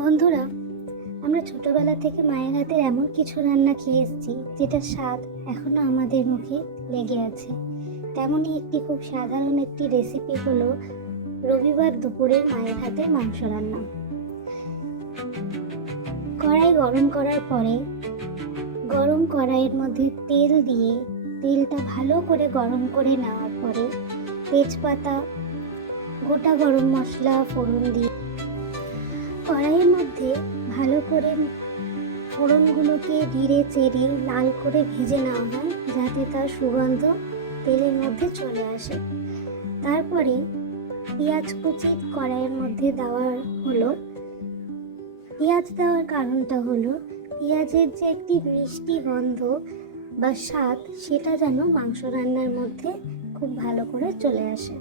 বন্ধুরা, আমরা ছোটবেলা থেকে মায়ের হাতের এমন কিছু রান্না খেয়ে এসেছি যেটার স্বাদ এখনো আমাদের মুখে লেগে আছে। তেমনই একটি খুব সাধারণ একটি রেসিপি হলো রবিবার দুপুরে মায়ের হাতের মাংস রান্না। কড়াই গরম করার পরে গরম কড়াইয়ের মধ্যে তেল দিয়ে তেলটা ভালো করে গরম করে নেওয়ার পরে তেজপাতা, গোটা গরম মশলা ফোড়ন দিয়ে কড়াইয়ের মধ্যে ভালো করে ফোড়নগুলোকে নেড়ে চেড়ে লাল করে ভেজে নেওয়া হয়, যাতে তার সুগন্ধ তেলের মধ্যে চলে আসে। তারপরে পেঁয়াজ কুচি কড়াইয়ের মধ্যে দেওয়ার হলো। পেঁয়াজ দেওয়ার কারণটা হলো পেঁয়াজের যে একটি মিষ্টি গন্ধ বা স্বাদ, সেটা যেন মাংস রান্নার মধ্যে খুব ভালো করে চলে আসে।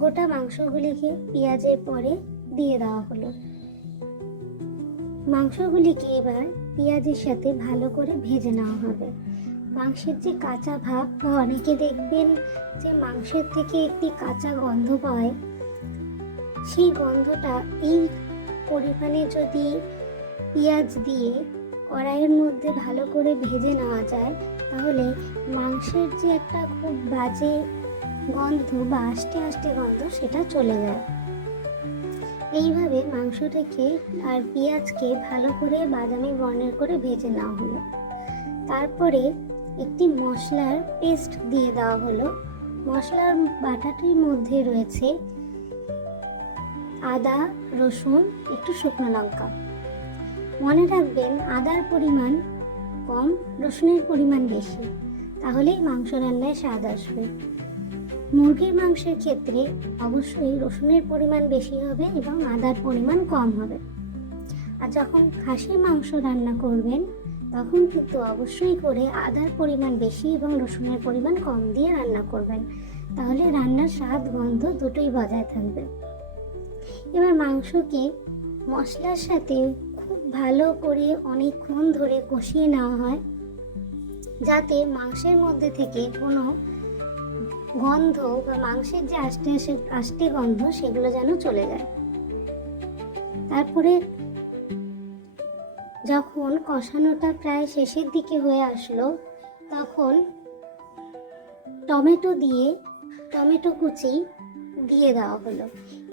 গোটা মাংসগুলিকে পেঁয়াজের পরে দিয়ে দেওয়া হলো। মাংসগুলিকে এবার পেঁয়াজের সাথে ভালো করে ভেজে নেওয়া হবে। মাংসের যে কাঁচা ভাব, বা অনেকে দেখবেন যে মাংসের থেকে একটি কাঁচা গন্ধ পায়, সেই গন্ধটা এই পরিমাণে যদি পেঁয়াজ দিয়ে কড়াইয়ের মধ্যে ভালো করে ভেজে নেওয়া যায়, তাহলে মাংসের যে একটা খুব বাজে গন্ধ বা আস্তে আস্তে গন্ধ, সেটা চলে যায়। এইভাবে মাংসটাকে আর পেঁয়াজকে ভালো করে বাদামি বর্ণের করে ভেজে নেওয়া হলো। তারপরে একটি মশলার পেস্ট দিয়ে দেওয়া হলো। মশলার বাটাটির মধ্যে রয়েছে আদা, রসুন, একটু শুকনো লঙ্কা। মনে রাখবেন, আদার পরিমাণ কম, রসুনের পরিমাণ বেশি, তাহলেই মাংস রান্নায় স্বাদ আসবে। মুরগির মাংসের ক্ষেত্রে অবশ্যই রসুনের পরিমাণ বেশি হবে এবং আদার পরিমাণ কম হবে। আর যখন খাসির মাংস রান্না করবেন, তখন কিন্তু অবশ্যই করে আদার পরিমাণ বেশি এবং রসুনের পরিমাণ কম দিয়ে রান্না করবেন, তাহলে রান্নার স্বাদ গন্ধ দুটোই বজায় থাকবে। এবার মাংসকে মশলার সাথে খুব ভালো করে অনেকক্ষণ ধরে কষিয়ে নেওয়া হয়, যাতে মাংসের মধ্যে থেকে কোনো গন্ধ বা মাংসের যে আষ্টে গন্ধ, সেগুলো যেন চলে যায়। তারপরে যখন কষানোটা প্রায় শেষের দিকে হয়ে আসলো, তখন টমেটো কুচি দিয়ে দেওয়া হলো।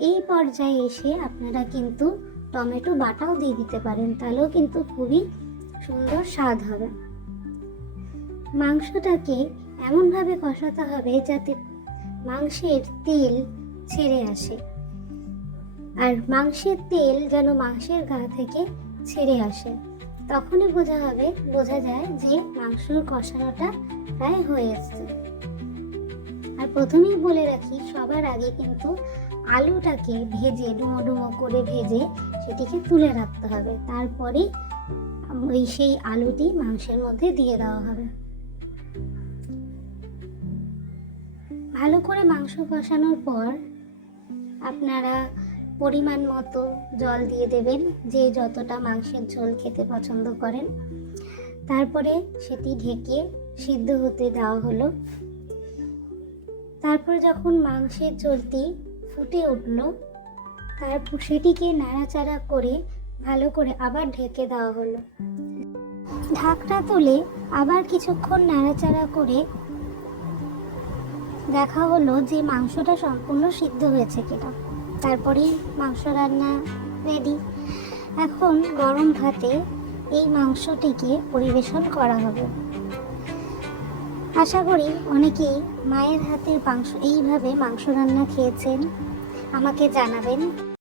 এই পর্যায়ে এসে আপনারা কিন্তু টমেটো বাটাও দিয়ে দিতে পারেন, তাহলেও কিন্তু খুবই সুন্দর স্বাদ হবে। মাংসটাকে এমনভাবে কষাতে হবে যাতে মাংসের তেল ছেড়ে আসে, আর মাংসের তেল যেন মাংসের গা থেকে ছেড়ে আসে। তখনই বোঝা যায় যে মাংসর কষানোটা প্রায় হয়ে এসছে। আর প্রথমেই বলে রাখি, সবার আগে কিন্তু আলুটাকে ভেজে ডুমো ডুমো করে ভেজে সেটিকে তুলে রাখতে হবে। তারপরে সেই আলুটি মাংসের মধ্যে দিয়ে দেওয়া হবে। ভালো করে মাংস কষানোর পর আপনারা পরিমাণ মতো জল দিয়ে দেবেন, যে যতটা মাংসের ঝোল খেতে পছন্দ করেন। তারপরে সেটি ঢেকে সিদ্ধ হতে দেওয়া হলো। তারপর যখন মাংসের ঝোলটি ফুটে উঠল, তারপর সেটিকে নাড়াচাড়া করে ভালো করে আবার ঢেকে দেওয়া হলো। ঢাকনা তুলে আবার কিছুক্ষণ নাড়াচাড়া করে দেখা হলো যে মাংসটা সম্পূর্ণ সিদ্ধ হয়েছে কিনা। তারপরেই মাংস রান্না রেডি। এখন গরম ভাতে এই মাংসটিকে পরিবেশন করা হবে। আশা করি অনেকেই মায়ের হাতের এইভাবে মাংস রান্না খেয়েছেন। আমাকে জানাবেন।